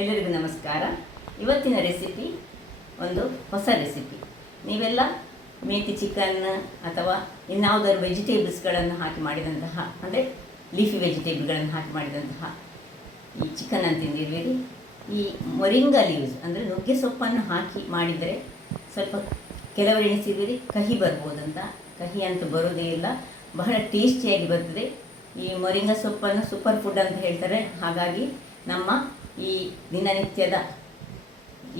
ಎಲ್ಲರಿಗೂ ನಮಸ್ಕಾರ. ಇವತ್ತಿನ ರೆಸಿಪಿ ಒಂದು ಹೊಸ ರೆಸಿಪಿ. ನೀವೆಲ್ಲ ಮೇಥಿ ಚಿಕನ್ ಅಥವಾ ಇನ್ಯಾವುದಾದ್ರು ವೆಜಿಟೇಬಲ್ಸ್ಗಳನ್ನು ಹಾಕಿ ಮಾಡಿದಂತಹ, ಅಂದರೆ ಲೀಫಿ ವೆಜಿಟೇಬಲ್ಗಳನ್ನು ಹಾಕಿ ಮಾಡಿದಂತಹ ಈ ಚಿಕನನ್ನು ತಿಂದಿರುವಿರಿ. ಈ ಮೊರಿಂಗಾ ಲೀವ್ಸ್ ಅಂದರೆ ನುಗ್ಗೆ ಸೊಪ್ಪನ್ನು ಹಾಕಿ ಮಾಡಿದರೆ ಸ್ವಲ್ಪ ಕೆಲವರು ಎಣಿಸಿರುವಿರಿ ಕಹಿ ಬರ್ಬೋದಂತ. ಕಹಿ ಅಂತೂ ಬರೋದೇ ಇಲ್ಲ, ಬಹಳ ಟೇಸ್ಟಿಯಾಗಿ ಬರ್ತದೆ. ಈ ಮೊರಿಂಗಾ ಸೊಪ್ಪನ್ನು ಸೂಪರ್ ಫುಡ್ ಅಂತ ಹೇಳ್ತಾರೆ. ಹಾಗಾಗಿ ನಮ್ಮ ಈ ದಿನನಿತ್ಯದ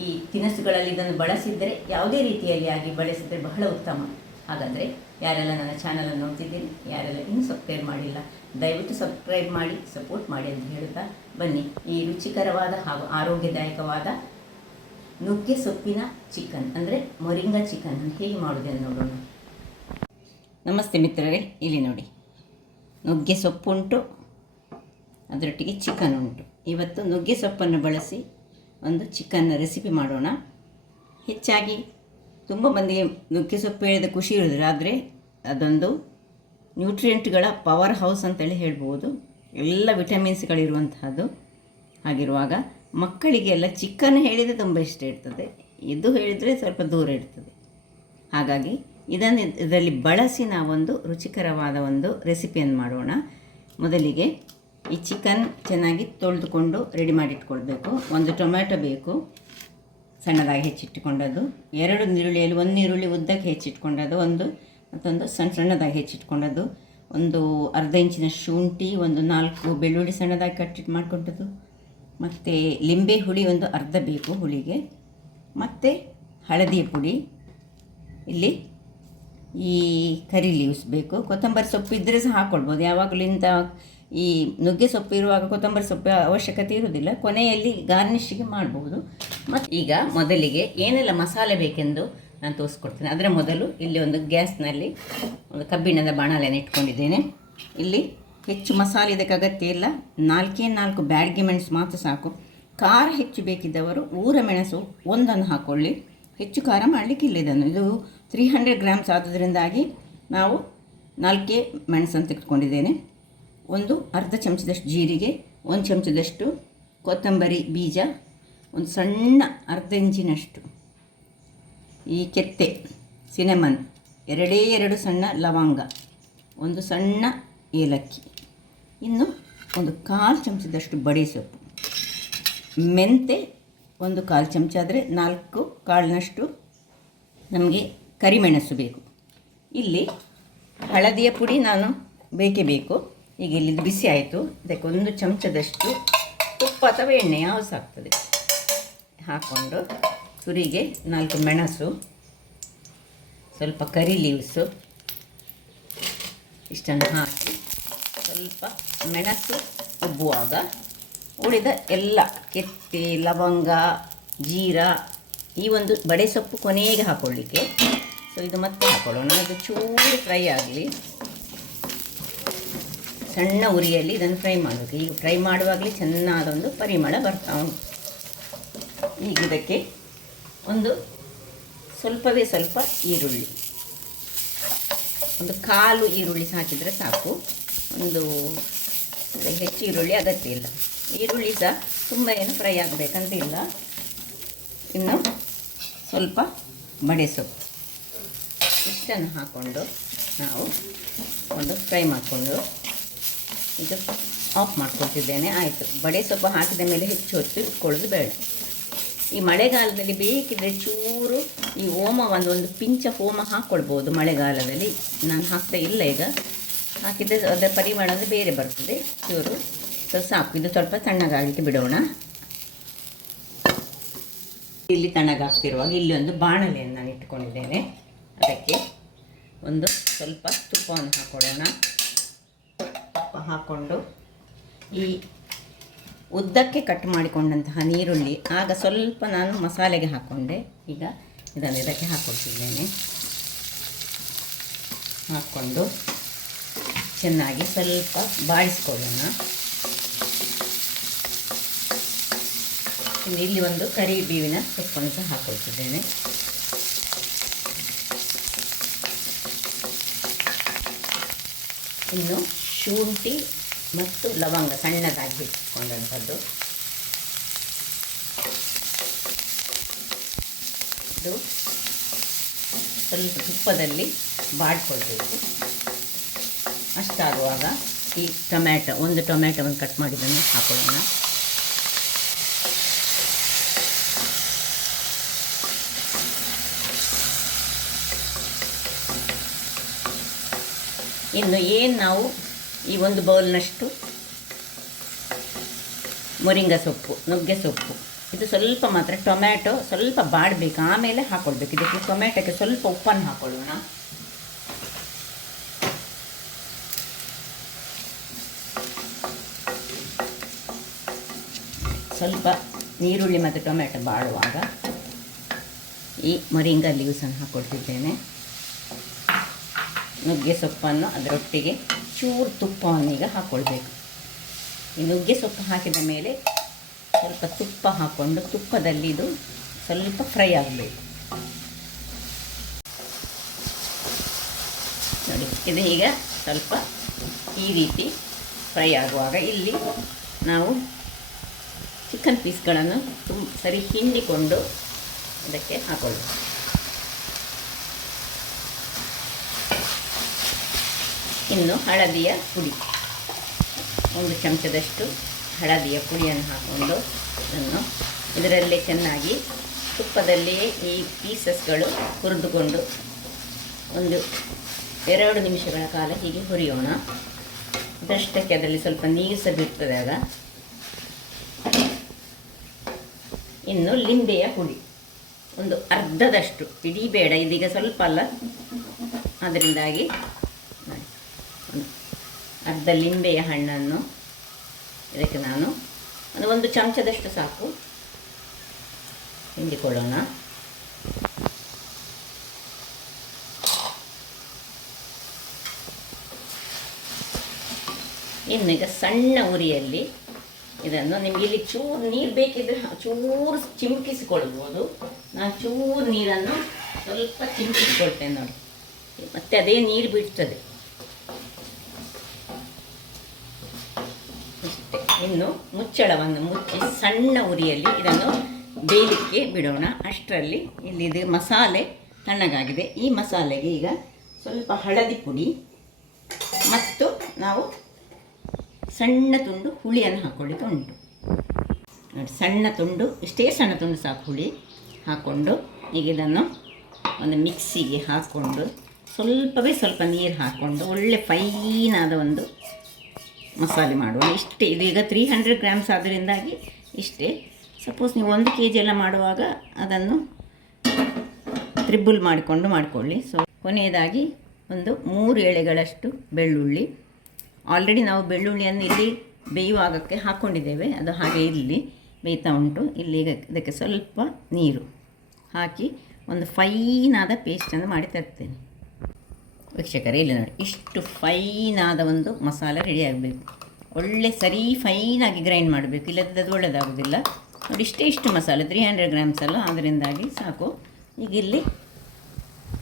ಈ ತಿನಿಸುಗಳಲ್ಲಿ ಇದನ್ನು ಬಳಸಿದರೆ, ಯಾವುದೇ ರೀತಿಯಲ್ಲಿ ಆಗಿ ಬಳಸಿದರೆ ಬಹಳ ಉತ್ತಮ. ಹಾಗಾದರೆ ಯಾರೆಲ್ಲ ನನ್ನ ಚಾನಲನ್ನು ನೋಡ್ತಿದ್ದೀನಿ, ಯಾರೆಲ್ಲ ಇನ್ನೂ ಸಬ್ಸ್ಕ್ರೈಬ್ ಮಾಡಿಲ್ಲ, ದಯವಿಟ್ಟು ಸಬ್ಸ್ಕ್ರೈಬ್ ಮಾಡಿ ಸಪೋರ್ಟ್ ಮಾಡಿ ಅಂತ ಹೇಳುತ್ತಾ ಬನ್ನಿ ಈ ರುಚಿಕರವಾದ ಹಾಗೂ ಆರೋಗ್ಯದಾಯಕವಾದ ನುಗ್ಗೆ ಸೊಪ್ಪಿನ ಚಿಕನ್ ಅಂದರೆ ಮೊರಿಂಗಾ ಚಿಕನ್ ಹೇಗೆ ಮಾಡೋದನ್ನು ನೋಡೋಣ. ನಮಸ್ತೆ ಮಿತ್ರರೇ, ಇಲ್ಲಿ ನೋಡಿ, ನುಗ್ಗೆ ಸೊಪ್ಪುಂಟು, ಅದರೊಟ್ಟಿಗೆ ಚಿಕನ್ ಉಂಟು. ಇವತ್ತು ನುಗ್ಗೆ ಸೊಪ್ಪನ್ನು ಬಳಸಿ ಒಂದು ಚಿಕನ್ನ ರೆಸಿಪಿ ಮಾಡೋಣ. ಹೆಚ್ಚಾಗಿ ತುಂಬ ಮಂದಿಗೆ ನುಗ್ಗೆ ಸೊಪ್ಪು ಹೇಳಿದ ಖುಷಿ ಇರೋದಿಲ್ಲ, ಆದರೆ ಅದೊಂದು ನ್ಯೂಟ್ರಿಯೆಂಟ್ಗಳ ಪವರ್ ಹೌಸ್ ಅಂತೇಳಿ ಹೇಳ್ಬೋದು. ಎಲ್ಲ ವಿಟಮಿನ್ಸ್ಗಳಿರುವಂತಹದ್ದು. ಹಾಗಿರುವಾಗ ಮಕ್ಕಳಿಗೆಲ್ಲ ಚಿಕನ್ ಹೇಳಿದರೆ ತುಂಬ ಇಷ್ಟ ಇರ್ತದೆ, ಇದು ಹೇಳಿದರೆ ಸ್ವಲ್ಪ ದೂರ ಇರ್ತದೆ. ಹಾಗಾಗಿ ಇದರಲ್ಲಿ ಬಳಸಿ ನಾವೊಂದು ರುಚಿಕರವಾದ ಒಂದು ರೆಸಿಪಿಯನ್ನು ಮಾಡೋಣ. ಮೊದಲಿಗೆ ಈ ಚಿಕನ್ ಚೆನ್ನಾಗಿ ತೊಳೆದುಕೊಂಡು ರೆಡಿ ಮಾಡಿಟ್ಕೊಳ್ಬೇಕು. ಒಂದು ಟೊಮ್ಯಾಟೊ ಬೇಕು, ಸಣ್ಣದಾಗಿ ಹೆಚ್ಚಿಟ್ಟುಕೊಂಡದ್ದು. 2 ಈರುಳ್ಳಿಯಲ್ಲಿ 1 ಈರುಳ್ಳಿ ಉದ್ದಕ್ಕೆ ಹೆಚ್ಚಿಟ್ಕೊಂಡದ್ದು, ಮತ್ತೊಂದು ಸಣ್ಣದಾಗಿ ಹೆಚ್ಚಿಟ್ಕೊಂಡದ್ದು, ಒಂದು ಅರ್ಧ ಇಂಚಿನ ಶುಂಠಿ, ಒಂದು 4 ಬೆಳ್ಳುಳ್ಳಿ ಸಣ್ಣದಾಗಿ ಕಟ್ಟಿಟ್ಟು ಮಾಡಿಕೊಂಡದ್ದು, ಮತ್ತು ಲಿಂಬೆ ಹುಳಿ ಒಂದು ಅರ್ಧ ಬೇಕು ಹುಳಿಗೆ, ಮತ್ತು ಹಳದಿಯ ಪುಡಿ, ಇಲ್ಲಿ ಈ ಕರಿ ಲೀವ್ಸ್ ಬೇಕು. ಕೊತ್ತಂಬರಿ ಸೊಪ್ಪು ಇದ್ದರೆ ಸಹ ಹಾಕ್ಕೊಳ್ಬೋದು. ಯಾವಾಗಲೂ ಈ ನುಗ್ಗೆ ಸೊಪ್ಪು ಇರುವಾಗ ಕೊತ್ತಂಬರಿ ಸೊಪ್ಪು ಅವಶ್ಯಕತೆ ಇರುವುದಿಲ್ಲ, ಕೊನೆಯಲ್ಲಿ ಗಾರ್ನಿಷಿಗೆ ಮಾಡ್ಬೋದು. ಮತ್ತು ಈಗ ಮೊದಲಿಗೆ ಏನೆಲ್ಲ ಮಸಾಲೆ ಬೇಕೆಂದು ನಾನು ತೋರಿಸ್ಕೊಡ್ತೇನೆ. ಅದರ ಮೊದಲು ಇಲ್ಲಿ ಒಂದು ಗ್ಯಾಸ್ನಲ್ಲಿ ಒಂದು ಕಬ್ಬಿಣದ ಬಾಣಲೆಯನ್ನು ಇಟ್ಕೊಂಡಿದ್ದೇನೆ. ಇಲ್ಲಿ ಹೆಚ್ಚು ಮಸಾಲೆ ಇದಕ್ಕೆ ಅಗತ್ಯ ಇಲ್ಲ, 4 ಬ್ಯಾಡಗಿ ಮೆಣಸು ಮಾತ್ರ ಸಾಕು. ಖಾರ ಹೆಚ್ಚು ಬೇಕಿದ್ದವರು ಊರ ಮೆಣಸು ಒಂದನ್ನು ಹಾಕ್ಕೊಳ್ಳಿ, ಹೆಚ್ಚು ಖಾರ ಮಾಡಲಿಕ್ಕಿಲ್ಲ. ಇದು 300 ಗ್ರಾಮ್ಸ್ ಆದುದರಿಂದಾಗಿ ನಾವು 4 ಮೆಣಸನ್ನು ತೆಗೆದುಕೊಂಡಿದ್ದೇನೆ. ಒಂದು ಅರ್ಧ ಚಮಚದಷ್ಟು ಜೀರಿಗೆ, 1 ಚಮಚದಷ್ಟು ಕೊತ್ತಂಬರಿ ಬೀಜ, ಒಂದು ಸಣ್ಣ ಅರ್ಧ ಇಂಚಿನಷ್ಟು ಈ ಕೆತ್ತೆ ಸಿನೆಮನ್, 2 ಸಣ್ಣ ಲವಂಗ, ಒಂದು ಸಣ್ಣ ಏಲಕ್ಕಿ, ಇನ್ನು ಒಂದು 1/4 ಚಮಚದಷ್ಟು ಬಡೆ ಸೊಪ್ಪು, ಮೆಂತೆ ಒಂದು 1/4 ಚಮಚ, ಆದರೆ 4 ಕಾಳಿನಷ್ಟು ನಮಗೆ ಕರಿಮೆಣಸು ಬೇಕು. ಇಲ್ಲಿ ಹಳದಿಯ ಪುಡಿ ನಾನು ಬೇಕೇ ಬೇಕು. ಈಗ ಇಲ್ಲಿ ಬಿಸಿ ಆಯಿತು, ಇದಕ್ಕೆ 1 ಚಮಚದಷ್ಟು ತುಪ್ಪ ಅಥವಾ ಎಣ್ಣೆ ಯಾವುದು ಸಾಕ್ತದೆ ಹಾಕ್ಕೊಂಡು, ತುರಿಗೆ 4 ಮೆಣಸು, ಸ್ವಲ್ಪ ಕರಿ ಲೀವ್ಸು ಇಷ್ಟನ್ನು ಹಾಕಿ ಸ್ವಲ್ಪ ಮೆಣಸು ಉಬ್ಬುವಾಗ ಉಳಿದ ಎಲ್ಲ ಕೆತ್ತೆ ಲವಂಗ ಜೀರಾ, ಈ ಒಂದು ಬಡೆ ಸೊಪ್ಪು ಕೊನೆಗೆ ಹಾಕ್ಕೊಳ್ಳಿಕ್ಕೆ. ಸೊ ಇದು ಮತ್ತೆ ಹಾಕೊಳ್ಳೋಣ. ಇದು ಚೂರು ಫ್ರೈ ಆಗಲಿ, ಸಣ್ಣ ಉರಿಯಲ್ಲಿ ಇದನ್ನು ಫ್ರೈ ಮಾಡಬೇಕು. ಈಗ ಫ್ರೈ ಮಾಡುವಾಗಲೇ ಚೆನ್ನಾದೊಂದು ಪರಿಮಳ ಬರ್ತಾ ಉಂಟು. ಈಗ ಇದಕ್ಕೆ ಒಂದು ಸ್ವಲ್ಪವೇ ಸ್ವಲ್ಪ ಈರುಳ್ಳಿ, ಒಂದು 1/4 ಈರುಳ್ಳಿ ಹಾಕಿದರೆ ಸಾಕು. ಒಂದು ಹೆಚ್ಚು ಈರುಳ್ಳಿ ಅಗತ್ಯ ಇಲ್ಲ. ಈರುಳ್ಳಿ ಸಹ ತುಂಬ ಏನು ಫ್ರೈ ಆಗಬೇಕಂತ ಇಲ್ಲ. ಇನ್ನು ಸ್ವಲ್ಪ ಬಡೆ ಸೊಪ್ಪು ಇಷ್ಟನ್ನು ಹಾಕ್ಕೊಂಡು ನಾವು ಒಂದು ಫ್ರೈ ಮಾಡಿಕೊಂಡು ಇದು ಆಫ್ ಮಾಡ್ಕೊಳ್ತಿದ್ದೇನೆ. ಆಯಿತು, ಬಡೆ ಸೊಪ್ಪು ಹಾಕಿದ ಮೇಲೆ ಹೆಚ್ಚು ಹೊತ್ತು ಇಟ್ಕೊಳ್ಳೋದು ಬೇಡ. ಈ ಮಳೆಗಾಲದಲ್ಲಿ ಬೇಕಿದ್ದರೆ ಚೂರು ಈ ಓಮ ಒಂದು ಪಿಂಚ ಓಮ ಹಾಕ್ಕೊಳ್ಬೋದು ಮಳೆಗಾಲದಲ್ಲಿ. ನಾನು ಹಾಕ್ತಾ ಇಲ್ಲ ಈಗ, ಹಾಕಿದರೆ ಅದರ ಪರಿಮಳ ಅಂದರೆ ಬೇರೆ ಬರ್ತದೆ. ಚೂರು ಸಾಕು. ಇದು ಸ್ವಲ್ಪ ತಣ್ಣಗಾಗಲಿಕ್ಕೆ ಬಿಡೋಣ. ಇಲ್ಲಿ ತಣ್ಣಗಾಗ್ತಿರುವಾಗ ಇಲ್ಲಿ ಒಂದು ಬಾಣಲೆಯನ್ನು ನಾನು ಇಟ್ಕೊಂಡಿದ್ದೇನೆ. ಅದಕ್ಕೆ ಒಂದು ಸ್ವಲ್ಪ ತುಪ್ಪವನ್ನು ಹಾಕ್ಕೊಳ್ಳೋಣ. ತುಪ್ಪ ಹಾಕ್ಕೊಂಡು ಈ ಉದ್ದಕ್ಕೆ ಕಟ್ ಮಾಡಿಕೊಂಡಂತಹ ನೀರುಳ್ಳಿ ಆಗ ಸ್ವಲ್ಪ ನಾನು ಮಸಾಲೆಗೆ ಹಾಕ್ಕೊಂಡೆ. ಈಗ ಇದನ್ನು ಇದಕ್ಕೆ ಹಾಕ್ಕೊಳ್ತಿದ್ದೇನೆ. ಹಾಕ್ಕೊಂಡು ಚೆನ್ನಾಗಿ ಸ್ವಲ್ಪ ಬಾಡಿಸ್ಕೊಳ್ಳೋಣ. ಇಲ್ಲಿ ಒಂದು ಕರಿಬೇವಿನ ಸೊಪ್ಪನ್ನು ಸಹ ಹಾಕ್ಕೊಳ್ತಿದ್ದೇನೆ. ಇನ್ನು ಶುಂಠಿ ಮತ್ತು ಲವಂಗ ಸಣ್ಣದಾಗಿ ಹೆಚ್ಚಿಕೊಂಡಂಥದ್ದು, ಇದು ಸ್ವಲ್ಪ ತುಪ್ಪದಲ್ಲಿ ಬಾಡ್ಕೊಳ್ಬೇಕು. ಅಷ್ಟಾಗುವಾಗ ಈ ಒಂದು ಟೊಮ್ಯಾಟೊವನ್ನು ಕಟ್ ಮಾಡಿದ್ದನ್ನು ಹಾಕೊಳ್ಳೋಣ. ಇನ್ನು ಏನು ನಾವು ಈ ಒಂದು ಬೌಲ್ನಷ್ಟು ಮೊರಿಂಗಾ ಸೊಪ್ಪು, ನುಗ್ಗೆ ಸೊಪ್ಪು, ಇದು ಸ್ವಲ್ಪ ಮಾತ್ರ ಟೊಮ್ಯಾಟೊ ಸ್ವಲ್ಪ ಬಾಡಬೇಕು, ಆಮೇಲೆ ಹಾಕ್ಕೊಳ್ಬೇಕು. ಇದಕ್ಕೆ ಟೊಮ್ಯಾಟೊಕ್ಕೆ ಸ್ವಲ್ಪ ಉಪ್ಪನ್ನು ಹಾಕ್ಕೊಳ್ಳೋಣ. ಸ್ವಲ್ಪ ನೀರುಳ್ಳಿ ಮತ್ತು ಟೊಮ್ಯಾಟೊ ಬಾಡುವಾಗ ಈ ಮೊರಿಂಗಾ ಲೀವ್ಸನ್ನು ಹಾಕ್ಕೊಳ್ತಿದ್ದೇನೆ. ನುಗ್ಗೆ ಸೊಪ್ಪನ್ನು ಅದರೊಟ್ಟಿಗೆ ಚೂರು ತುಪ್ಪವನ್ನು ಈಗ ಹಾಕ್ಕೊಳ್ಬೇಕು. ಈ ನುಗ್ಗೆ ಸೊಪ್ಪು ಹಾಕಿದ ಮೇಲೆ ಸ್ವಲ್ಪ ತುಪ್ಪ ಹಾಕ್ಕೊಂಡು ತುಪ್ಪದಲ್ಲಿ ಇದು ಸ್ವಲ್ಪ ಫ್ರೈ ಆಗಬೇಕು. ನೋಡಿ, ಇದು ಈಗ ಸ್ವಲ್ಪ ಈ ರೀತಿ ಫ್ರೈ ಆಗುವಾಗ ಇಲ್ಲಿ ನಾವು ಚಿಕನ್ ಪೀಸ್ಗಳನ್ನು ಸರಿ ಹಿಂಡಿಕೊಂಡು ಇದಕ್ಕೆ ಹಾಕೊಳ್ಳೋದು. ಇನ್ನು ಹಳದಿಯ ಪುಡಿ, ಒಂದು ಚಮಚದಷ್ಟು ಹಳದಿಯ ಪುಡಿಯನ್ನು ಹಾಕ್ಕೊಂಡು ಅದನ್ನು ಇದರಲ್ಲೇ ಚೆನ್ನಾಗಿ ತುಪ್ಪದಲ್ಲಿಯೇ ಈ ಪೀಸಸ್ಗಳು ಹುರಿದುಕೊಂಡು 1-2 ನಿಮಿಷಗಳ ಕಾಲ ಹೀಗೆ ಹುರಿಯೋಣ. ಇದಷ್ಟಕ್ಕೆ ಅದರಲ್ಲಿ ಸ್ವಲ್ಪ ನೀರು ಸಹ ಬಿಡ್ತದೆ ಆಗ. ಇನ್ನು ಲಿಂಬೆಯ ಪುಡಿ ಒಂದು ಅರ್ಧದಷ್ಟು, ಇಡೀ ಬೇಡ, ಇದೀಗ ಸ್ವಲ್ಪ ಅಲ್ಲ, ಅದರಿಂದಾಗಿ ಅರ್ಧ ಲಿಂಬೆಯ ಹಣ್ಣನ್ನು ಇದಕ್ಕೆ ನಾನು ಒಂದು ಚಮಚದಷ್ಟು ಸಾಕು ಹಿಂಡಿಕೊಳ್ಳೋಣ. ಇನ್ನು ಈಗ ಸಣ್ಣ ಉರಿಯಲ್ಲಿ ಇದನ್ನು, ನಿಮಗೆ ಇಲ್ಲಿ ಚೂರು ನೀರು ಬೇಕಿದ್ರೆ ಚೂರು ಚಿಮುಕಿಸಿಕೊಳ್ಬೋದು. ನಾನು ಚೂರು ನೀರನ್ನು ಸ್ವಲ್ಪ ಚಿಮುಕಿಸ್ಕೊಳ್ತೇನೆ ನೋಡಿ, ಮತ್ತೆ ಅದೇ ನೀರು ಬಿಡ್ತದೆ. ಇಷ್ಟೇ. ಇನ್ನು ಮುಚ್ಚಳವನ್ನು ಮುಚ್ಚಿ ಸಣ್ಣ ಉರಿಯಲ್ಲಿ ಇದನ್ನು ಬೇಯಲಿಕ್ಕೆ ಬಿಡೋಣ. ಅಷ್ಟರಲ್ಲಿ ಇಲ್ಲಿ ಇದು ಮಸಾಲೆ ತಣ್ಣಗಾಗಿದೆ. ಈ ಮಸಾಲೆಗೆ ಈಗ ಸ್ವಲ್ಪ ಹಳದಿ ಪುಡಿ ಮತ್ತು ನಾವು ಸಣ್ಣ ತುಂಡು ಹುಳಿಯನ್ನು ಹಾಕ್ಕೊಳ್ಳಿಕ್ಕೆ ಉಂಟು ನೋಡಿ. ಸಣ್ಣ ತುಂಡು, ಇಷ್ಟೇ ಸಣ್ಣ ತುಂಡು ಸಾಕು ಹುಳಿ ಹಾಕ್ಕೊಂಡು ಈಗ ಇದನ್ನು ಒಂದು ಮಿಕ್ಸಿಗೆ ಹಾಕ್ಕೊಂಡು ಸ್ವಲ್ಪವೇ ಸ್ವಲ್ಪ ನೀರು ಹಾಕ್ಕೊಂಡು ಒಳ್ಳೆ ಫೈನಾದ ಒಂದು ಮಸಾಲೆ ಮಾಡುವ. ಇಷ್ಟೇ. ಇದೀಗ 300 ಗ್ರಾಮ್ಸ್ ಆದ್ದರಿಂದಾಗಿ ಇಷ್ಟೇ. ಸಪೋಸ್ ನೀವು 1 kg ಎಲ್ಲ ಮಾಡುವಾಗ ಅದನ್ನು ತ್ರಿಬಲ್ ಮಾಡಿಕೊಳ್ಳಿ. ಸೊ ಕೊನೆಯದಾಗಿ ಒಂದು 3 ಎಳೆಗಳಷ್ಟು ಬೆಳ್ಳುಳ್ಳಿ. ಆಲ್ರೆಡಿ ನಾವು ಬೆಳ್ಳುಳ್ಳಿಯನ್ನು ಇಲ್ಲಿ ಬೇಯುವಾಗಕ್ಕೆ ಹಾಕ್ಕೊಂಡಿದ್ದೇವೆ, ಅದು ಹಾಗೆ ಇಲ್ಲಿ ಬೇಯ್ತಾ ಉಂಟು. ಇಲ್ಲಿ ಇದಕ್ಕೆ ಸ್ವಲ್ಪ ನೀರು ಹಾಕಿ ಒಂದು ಫೈನಾದ ಪೇಸ್ಟನ್ನು ಮಾಡಿ ತರ್ತೇನೆ. ವೀಕ್ಷಕರೇ, ಇಲ್ಲಿ ನೋಡಿ, ಇಷ್ಟು ಫೈನಾದ ಒಂದು ಮಸಾಲೆ ರೆಡಿ ಆಗಬೇಕು. ಒಳ್ಳೆ ಸರಿ ಫೈನಾಗಿ ಗ್ರೈಂಡ್ ಮಾಡಬೇಕು, ಇಲ್ಲದ ಅದು ಒಳ್ಳೆಯದಾಗೋದಿಲ್ಲ ನೋಡಿ. ಇಷ್ಟು ಮಸಾಲೆ 300 ಗ್ರಾಮ್ಸ್ ಅಲ್ಲ, ಅದರಿಂದಾಗಿ ಸಾಕು. ಈಗ ಇಲ್ಲಿ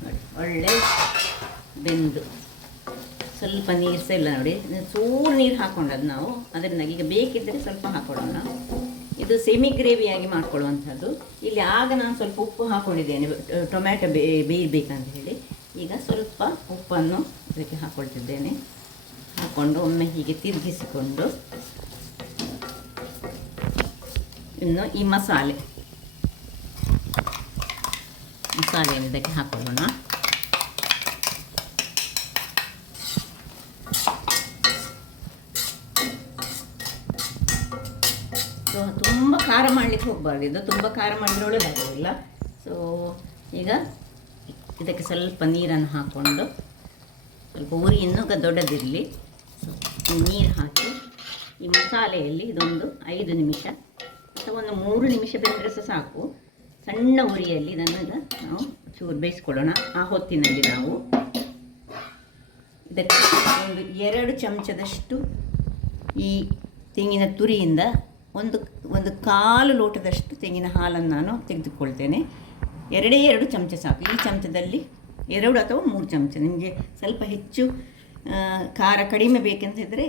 ನೋಡಿ ಒಳ್ಳೆ ಬೆಂದು ಸ್ವಲ್ಪ ನೀರು ಸಹ ಇಲ್ಲ ನೋಡಿ, ಚೂರು ನೀರು ಹಾಕ್ಕೊಂಡದ್ದು ನಾವು. ಅದರಿಂದಾಗಿ ಈಗ ಬೇಕಿದ್ದರೆ ಸ್ವಲ್ಪ ಹಾಕ್ಕೊಳ್ಳೋಣ. ಇದು ಸೆಮಿ ಗ್ರೇವಿಯಾಗಿ ಮಾಡ್ಕೊಳ್ಳುವಂಥದ್ದು. ಇಲ್ಲಿ ಆಗ ನಾನು ಸ್ವಲ್ಪ ಉಪ್ಪು ಹಾಕ್ಕೊಂಡಿದ್ದೇನೆ, ಟೊಮ್ಯಾಟೊ ಬೇಯಬೇಕಂತ ಹೇಳಿ. ಈಗ ಸ್ವಲ್ಪ ಉಪ್ಪನ್ನು ಇದಕ್ಕೆ ಹಾಕ್ಕೊಳ್ತಿದ್ದೇನೆ. ಹಾಕ್ಕೊಂಡು ಒಮ್ಮೆ ಹೀಗೆ ತಿರುಗಿಸಿಕೊಂಡು ಇನ್ನು ಈ ಮಸಾಲೆಯನ್ನು ಇದಕ್ಕೆ ಹಾಕೊಳ್ಳೋಣ. ಸೊ ತುಂಬ ಖಾರ ಮಾಡಲಿಕ್ಕೆ ಹೋಗಬಾರ್ದು, ಇದು ತುಂಬ ಖಾರ ಮಾಡಿದ್ರೆ ಒಳ್ಳೆಯದಾಗೋದಿಲ್ಲ. ಸೊ ಈಗ ಇದಕ್ಕೆ ಸ್ವಲ್ಪ ನೀರನ್ನು ಹಾಕ್ಕೊಂಡು ಸ್ವಲ್ಪ ಉರಿ ಇನ್ನೂ ದೊಡ್ಡದಿರಲಿ. ಸೊ ನೀರು ಹಾಕಿ ಈ ಮಸಾಲೆಯಲ್ಲಿ ಇದೊಂದು 5 ನಿಮಿಷ ಅಥವಾ ಒಂದು 3 ನಿಮಿಷ ಬೆಂದರೆ ಸಹ ಸಾಕು. ಸಣ್ಣ ಉರಿಯಲ್ಲಿ ಇದನ್ನು ನಾವು ಚೂರು ಬೇಯಿಸ್ಕೊಳ್ಳೋಣ. ಆ ಹೊತ್ತಿನಲ್ಲಿ ನಾವು ಇದಕ್ಕೆ ಒಂದು 2 ಚಮಚದಷ್ಟು ಈ ತೆಂಗಿನ ತುರಿಯಿಂದ ಒಂದು ಕಾಲು ಲೋಟದಷ್ಟು ತೆಂಗಿನ ಹಾಲನ್ನು ನಾನು ತೆಗೆದುಕೊಳ್ತೇನೆ. 2 ಚಮಚ ಸಾಕು. ಈ ಚಮಚದಲ್ಲಿ 2 ಅಥವಾ 3 ಚಮಚ. ನಿಮಗೆ ಸ್ವಲ್ಪ ಹೆಚ್ಚು ಖಾರ ಕಡಿಮೆ ಬೇಕೆಂತಿದ್ದರೆ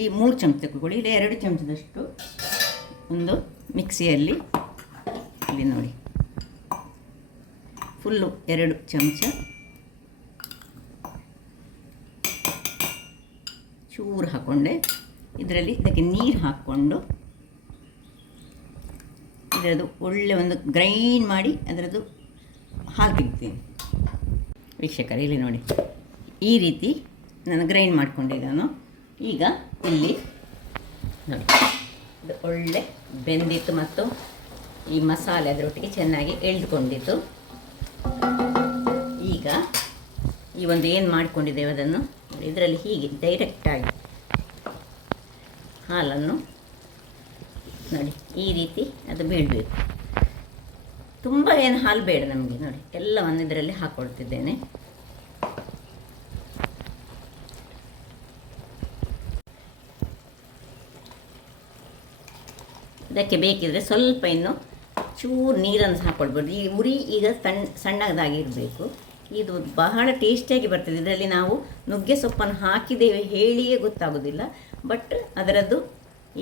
ಈ 3 ಚಮಚ ತಗೊಳ್ಳಿ. ಇಲ್ಲಿ 2 ಚಮಚದಷ್ಟು ಒಂದು ಮಿಕ್ಸಿಯಲ್ಲಿ ಇಲ್ಲಿ ನೋಡಿ ಫುಲ್ಲು 2 ಚಮಚ ಚೂರು ಹಾಕ್ಕೊಂಡೆ. ಇದರಲ್ಲಿ ಇದಕ್ಕೆ ನೀರು ಹಾಕ್ಕೊಂಡು ಇದರದ್ದು ಒಳ್ಳೆ ಒಂದು ಗ್ರೈಂಡ್ ಮಾಡಿ ಅದರದ್ದು ಹಾಲು ತೆಗಿತೀನಿ. ವೀಕ್ಷಕರೇ ಇಲ್ಲಿ ನೋಡಿ, ಈ ರೀತಿ ನಾನು ಗ್ರೈಂಡ್ ಮಾಡ್ಕೊಂಡಿದ್ದಾನು. ಈಗ ಇಲ್ಲಿ ನೋಡಿ, ಇದು ಒಳ್ಳೆ ಬೆಂದಿತ್ತು ಮತ್ತು ಈ ಮಸಾಲೆ ಅದರೊಟ್ಟಿಗೆ ಚೆನ್ನಾಗಿ ಎಳೆದುಕೊಂಡಿತ್ತು. ಈಗ ಈ ಒಂದು ಏನು ಮಾಡಿಕೊಂಡಿದ್ದೇವೆ ಅದನ್ನು ಇದರಲ್ಲಿ ಹೀಗೆ ಡೈರೆಕ್ಟಾಗಿ ಹಾಲನ್ನು ನೋಡಿ ಈ ರೀತಿ ಅದು ಬೇಡಬೇಕು. ತುಂಬ ಏನು ಹಾಲು ಬೇಡ ನಮಗೆ. ನೋಡಿ ಎಲ್ಲವನ್ನು ಇದರಲ್ಲಿ ಹಾಕ್ಕೊಳ್ತಿದ್ದೇನೆ. ಇದಕ್ಕೆ ಬೇಕಿದ್ರೆ ಸ್ವಲ್ಪ ಇನ್ನು ಚೂರು ನೀರನ್ನು ಹಾಕ್ಕೊಳ್ಬೋದು. ಈ ಉರಿ ಈಗ ಸಣ್ಣದಾಗಿರಬೇಕು. ಇದು ಬಹಳ ಟೇಸ್ಟಿಯಾಗಿ ಬರ್ತದೆ. ಇದರಲ್ಲಿ ನಾವು ನುಗ್ಗೆ ಸೊಪ್ಪನ್ನು ಹಾಕಿದ್ದೇವೆ ಹೇಳಿಯೇ ಗೊತ್ತಾಗೋದಿಲ್ಲ. ಬಟ್ ಅದರದ್ದು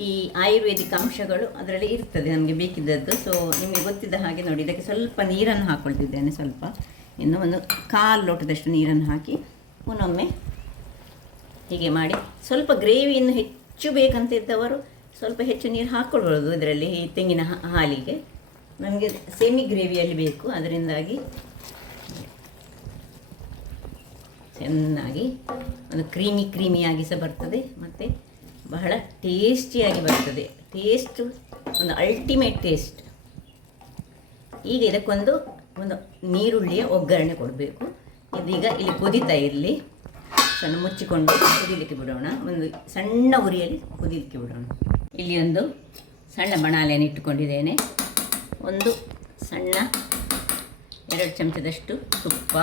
ಈ ಆಯುರ್ವೇದಿಕ್ ಅಂಶಗಳು ಅದರಲ್ಲಿ ಇರ್ತದೆ ನಮಗೆ ಬೇಕಿದ್ದದ್ದು. ಸೊ ನಿಮಗೆ ಗೊತ್ತಿದ್ದ ಹಾಗೆ ನೋಡಿ, ಇದಕ್ಕೆ ಸ್ವಲ್ಪ ನೀರನ್ನು ಹಾಕ್ಕೊಳ್ತಿದ್ದೇನೆ. ಸ್ವಲ್ಪ ಇನ್ನು ಒಂದು 1/4 ಲೋಟದಷ್ಟು ನೀರನ್ನು ಹಾಕಿ ಪುನೊಮ್ಮೆ ಹೀಗೆ ಮಾಡಿ, ಸ್ವಲ್ಪ ಗ್ರೇವಿ ಇನ್ನು ಹೆಚ್ಚು ಬೇಕಂತ ಇದ್ದವರು ಸ್ವಲ್ಪ ಹೆಚ್ಚು ನೀರು ಹಾಕ್ಕೊಳ್ಬೋದು ಇದರಲ್ಲಿ. ಈ ತೆಂಗಿನ ಹಾಲಿಗೆ ನಮಗೆ ಸೆಮಿ ಗ್ರೇವಿಯಲ್ಲಿ ಬೇಕು, ಅದರಿಂದಾಗಿ ಚೆನ್ನಾಗಿ ಒಂದು ಕ್ರೀಮಿಯಾಗಿ ಸಹ ಬರ್ತದೆ ಮತ್ತು ಬಹಳ ಟೇಸ್ಟಿಯಾಗಿ ಬರ್ತದೆ. ಟೇಸ್ಟು ಒಂದು ಅಲ್ಟಿಮೇಟ್ ಟೇಸ್ಟ್. ಈಗ ಇದಕ್ಕೊಂದು ನೀರುಳ್ಳಿಯ ಒಗ್ಗರಣೆ ಕೊಡಬೇಕು. ಇದೀಗ ಇಲ್ಲಿ ಕುದೀತಾ ಇರಲಿ, ಸಣ್ಣ ಮುಚ್ಚಿಕೊಂಡು ಕುದಿಲಿಕ್ಕೆ ಬಿಡೋಣ. ಒಂದು ಸಣ್ಣ ಉರಿಯಲ್ಲಿ ಕುದಿಲಿಕ್ಕೆ ಬಿಡೋಣ. ಇಲ್ಲಿ ಒಂದು ಸಣ್ಣ ಬಾಣಲೆಯನ್ನು ಇಟ್ಟುಕೊಂಡಿದ್ದೇನೆ. ಒಂದು ಸಣ್ಣ 2 ಚಮಚದಷ್ಟು ತುಪ್ಪ,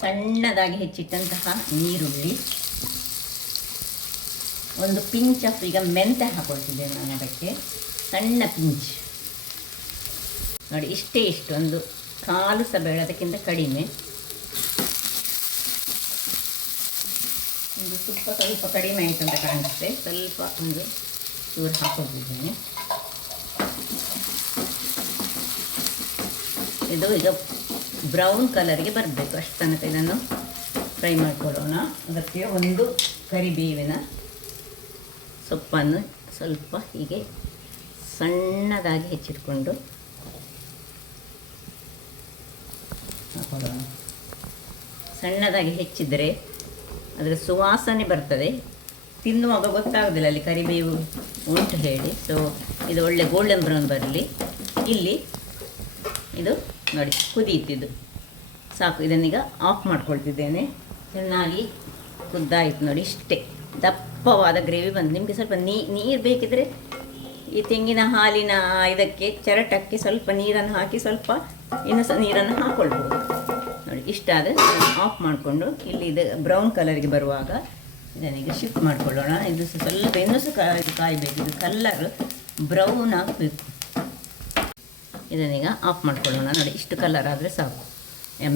ಸಣ್ಣದಾಗಿ ಹೆಚ್ಚಿಟ್ಟಂತಹ ನೀರುಳ್ಳಿ, ಒಂದು ಪಿಂಚ್ ಆಫ್ ಈಗ ಮೆಂತೆ ಹಾಕೊಳ್ತಿದ್ದೇನೆ ನಾನು ಅದಕ್ಕೆ, ಸಣ್ಣ ಪಿಂಚ್ ನೋಡಿ. ಇಷ್ಟು ಒಂದು 1/4 ಸಹ ಬೇಡ, ಅದಕ್ಕಿಂತ ಕಡಿಮೆ. ಒಂದು ತುಪ್ಪ ಸ್ವಲ್ಪ ಕಡಿಮೆ ಆಯಿತು ಅಂತ ಕಾಣಿಸುತ್ತೆ, ಸ್ವಲ್ಪ ಒಂದು ಚೂರು ಹಾಕೊಳ್ತಿದ್ದೇನೆ. ಇದು ಈಗ ಬ್ರೌನ್ ಕಲರ್ಗೆ ಬರಬೇಕು, ಅಷ್ಟು ತನಕ ಇದನ್ನು ಫ್ರೈ ಮಾಡಿಕೊಳ್ಳೋಣ. ಅದಕ್ಕೆ ಒಂದು ಕರಿಬೇವಿನ ಸೊಪ್ಪನ್ನು ಸ್ವಲ್ಪ ಹೀಗೆ ಸಣ್ಣದಾಗಿ ಹೆಚ್ಚಿಟ್ಕೊಂಡು ಹಾಕೊಳ್ಳೋಣ. ಸಣ್ಣದಾಗಿ ಹೆಚ್ಚಿದರೆ ಅದರ ಸುವಾಸನೆ ಬರ್ತದೆ, ತಿನ್ನುವಾಗ ಗೊತ್ತಾಗೋದಿಲ್ಲ ಅಲ್ಲಿ ಕರಿಬೇವು ಉಂಟು ಹೇಳಿ. ಸೊ ಇದು ಒಳ್ಳೆ ಗೋಲ್ಡನ್ ಬ್ರೌನ್ ಬರಲಿ. ಇಲ್ಲಿ ಇದು ನೋಡಿ ಕುದೀತಿದ್ದು ಸಾಕು. ಇದನ್ನೀಗ ಆಫ್ ಮಾಡ್ಕೊಳ್ತಿದ್ದೇನೆ. ಚೆನ್ನಾಗಿ ಕುದ್ದಾಯಿತು ನೋಡಿ, ಇಷ್ಟೇ ದಪ್ಪವಾದ ಗ್ರೇವಿ ಬಂದು. ನಿಮಗೆ ಸ್ವಲ್ಪ ನೀರು ಬೇಕಿದ್ರೆ ಈ ತೆಂಗಿನ ಹಾಲಿನ ಇದಕ್ಕೆ ಚರಟಕ್ಕೆ ಸ್ವಲ್ಪ ನೀರನ್ನು ಹಾಕಿ ಸ್ವಲ್ಪ ಇನ್ನೂ ಸಹ ನೀರನ್ನು ಹಾಕ್ಕೊಳ್ಬೋದು ನೋಡಿ. ಇಷ್ಟಾದ ಆಫ್ ಮಾಡಿಕೊಂಡು ಇಲ್ಲಿ ಇದು ಬ್ರೌನ್ ಕಲರ್ಗೆ ಬರುವಾಗ ಇದನ್ನೀಗ ಶಿಫ್ಟ್ ಮಾಡಿಕೊಳ್ಳೋಣ. ಇದು ಸ್ವಲ್ಪ ಇನ್ನೂ ಸಹ ಕಾಯಬೇಕು, ಇದು ಕಲ್ಲರ್ ಬ್ರೌನ್ ಆಗಬೇಕು. ಇದನ್ನೀಗ ಆಫ್ ಮಾಡ್ಕೊಳ್ಳೋಣ ನೋಡಿ. ಇಷ್ಟು ಕಲರ್ ಆದರೆ ಸಾಕು.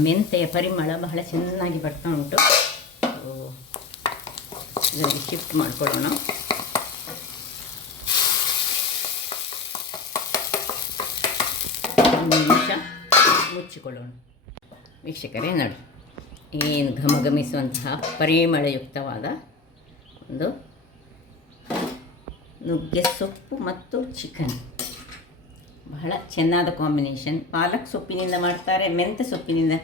ಮೆಂತೆಯ ಪರಿಮಳ ಬಹಳ ಚೆನ್ನಾಗಿ ಬರ್ತಾ ಉಂಟು. ಇದಕ್ಕೆ ಶಿಫ್ಟ್ ಮಾಡ್ಕೊಳ್ಳೋಣ. ಒಂದು ನಿಮಿಷ ಮುಚ್ಚಿಕೊಳ್ಳೋಣ. ವೀಕ್ಷಕರೇ ನೋಡಿ, ಏನು ಘಮಘಮಿಸುವಂತಹ ಪರಿಮಳಯುಕ್ತವಾದ ಒಂದು ನುಗ್ಗೆ ಸೊಪ್ಪು ಮತ್ತು ಚಿಕನ್, ಬಹಳ ಚೆನ್ನಾದ ಕಾಂಬಿನೇಷನ್. ಪಾಲಕ್ ಸೊಪ್ಪಿನಿಂದ ಮಾಡ್ತಾರೆ, ಮೆಂತ್ಯ ಸೊಪ್ಪಿನಿಂದ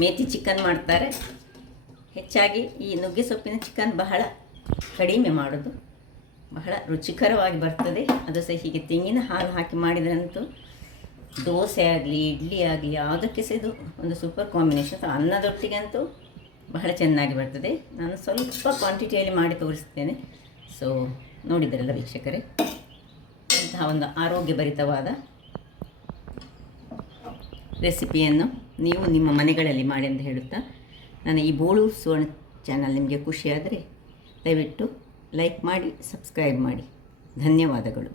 ಮೇಥಿ ಚಿಕನ್ ಮಾಡ್ತಾರೆ. ಹೆಚ್ಚಾಗಿ ಈ ನುಗ್ಗೆ ಸೊಪ್ಪಿನ ಚಿಕನ್ ಬಹಳ ಕಡಿಮೆ ಮಾಡೋದು, ಬಹಳ ರುಚಿಕರವಾಗಿ ಬರ್ತದೆ. ಅದು ಸಹ ಹೀಗೆ ತೆಂಗಿನ ಹಾಲು ಹಾಕಿ ಮಾಡಿದ್ರಂತೂ ದೋಸೆ ಆಗಲಿ ಇಡ್ಲಿ ಆಗಲಿ ಯಾವುದಕ್ಕೆ ಸಹ ಇದು ಒಂದು ಸೂಪರ್ ಕಾಂಬಿನೇಷನ್. ಅನ್ನದೊಟ್ಟಿಗಂತೂ ಬಹಳ ಚೆನ್ನಾಗಿ ಬರ್ತದೆ. ನಾನು ಸ್ವಲ್ಪ ಕ್ವಾಂಟಿಟಿಯಲ್ಲಿ ಮಾಡಿ ತೋರಿಸ್ತೇನೆ. ಸೊ ನೋಡಿದ್ರಲ್ಲ ವೀಕ್ಷಕರೇ, ಇಂತಹ ಒಂದು ಆರೋಗ್ಯಭರಿತವಾದ ರೆಸಿಪಿಯನ್ನು ನೀವು ನಿಮ್ಮ ಮನೆಗಳಲ್ಲಿ ಮಾಡಿ ಅಂತ ಹೇಳುತ್ತಾ, ನಾನು ಈ ಬೋಳು ಸುವರ್ಣ ಚಾನಲ್ ನಿಮಗೆ ಖುಷಿಯಾದರೆ ದಯವಿಟ್ಟು ಲೈಕ್ ಮಾಡಿ, ಸಬ್ಸ್ಕ್ರೈಬ್ ಮಾಡಿ. ಧನ್ಯವಾದಗಳು.